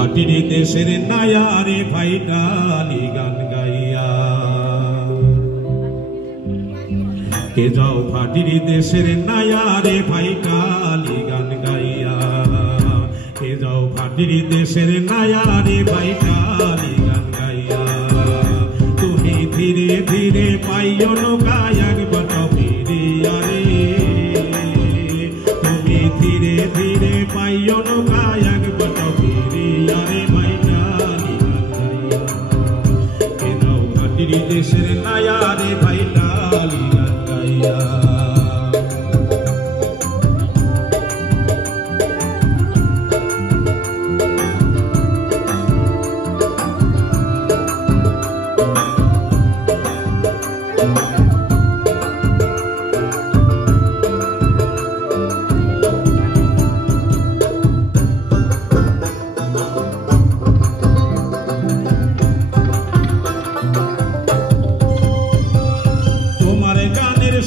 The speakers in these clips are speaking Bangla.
মাটির দেশের নায়ারে ভাইটালি গান গাইয়া কে যাও মাটির দেশের নায়ারে ভাইটালি গান গাইয়া কে যাও মাটির দেশের নায়ারে ভাইটালি গান গাইয়া তুমি ধীরে ধীরে পাইও নৌকায় বাটো ফিরিয়া রে তুমি ধীরে ধীরে পাইও নৌকায় বাটো ফিরিয়া রে ভাইটালি গান গাইয়া কে যাও মাটির দেশের নায়ারে ভাইটালি গান গাইয়া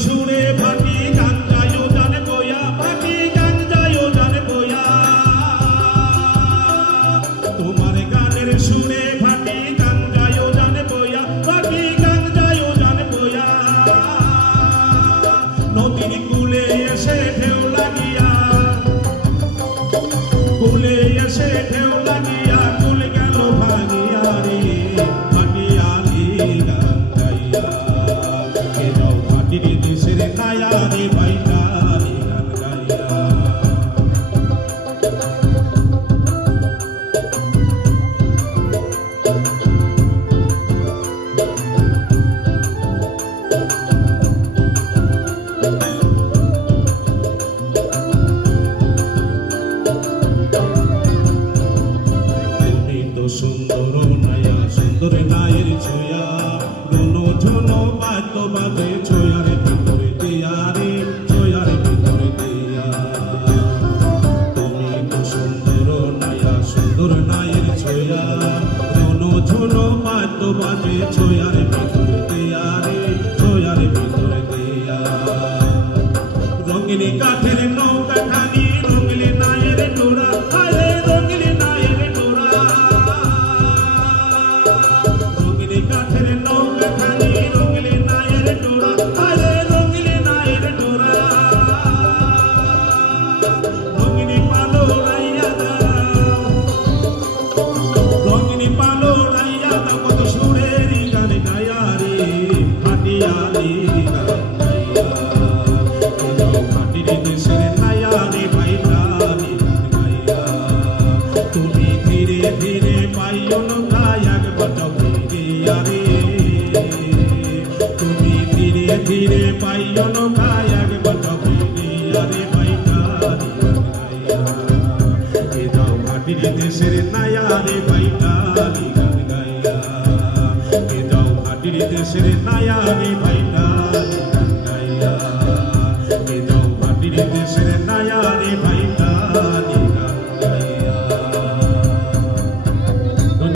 সুরে ভাটি গান গায়ো জানে বয়া ভাটি গান গায়ো জানে বয়া তোমার গানের সুরে ভাটি গান গায়ো জানে বয়া ভাটি গান গায়ো জানে বয়া নদীর কূলে এসে ঢেউ লাগিয়া কূলে এসে ঢেউ লাগিয়া কুল গেল ভাগিয়া রে ভাটিয়ালি গান গাইয়া কে যাও মাটির দেশের নায়ারে ভাইটালি গান গাইয়া তুমি তো সুন্দর নায়া সুন্দর নায়ের ছোয়া দোনো ঝোনো বাদ্য বাজে ছোয়ার ভিতরে দিয়া রে ছোয়ার ভিতরে দিয়া তুমি তো সুন্দর নায়া সুন্দর নায়ের ছোয়া দোনো ঝোনো বাদ্য বাজে ছোয়ার ভিতরে দিয়া রে ছোয়ার ভিতরে দিয়া রঙিনী কাঠের নৌকা খানি রঙিলি নায়ের ডোরা আরে রঙিলি নায়ের ডোরা রঙিনী কাঠের নৌকা খানি রঙিলি নায়ের ডোরা আরে রঙিলি নায়ের ডোরা রঙিনী পালো রাইয়া দাও রঙিনী পালো রাইয়া দাও কত সুরের গান গায়া রে ভাটিয়ালি গান গাইয়া কে যাও মাটির দেশের নায়ারে ভাইটালি গান গাইয়া তুমি ধীরে ধীরে পাইও নৌকায় বাটো ফিরিয়া রে তুমি ধীরে ধীরে পাইও নৌকায় বাটো ফিরিয়া রে ভাইটালি গান গাইয়া কে যাও মাটির দেশের নায়ারে ভাইটালি গান গাইয়া কে যাও মাটির দেশের নায়ারে ভাইটালি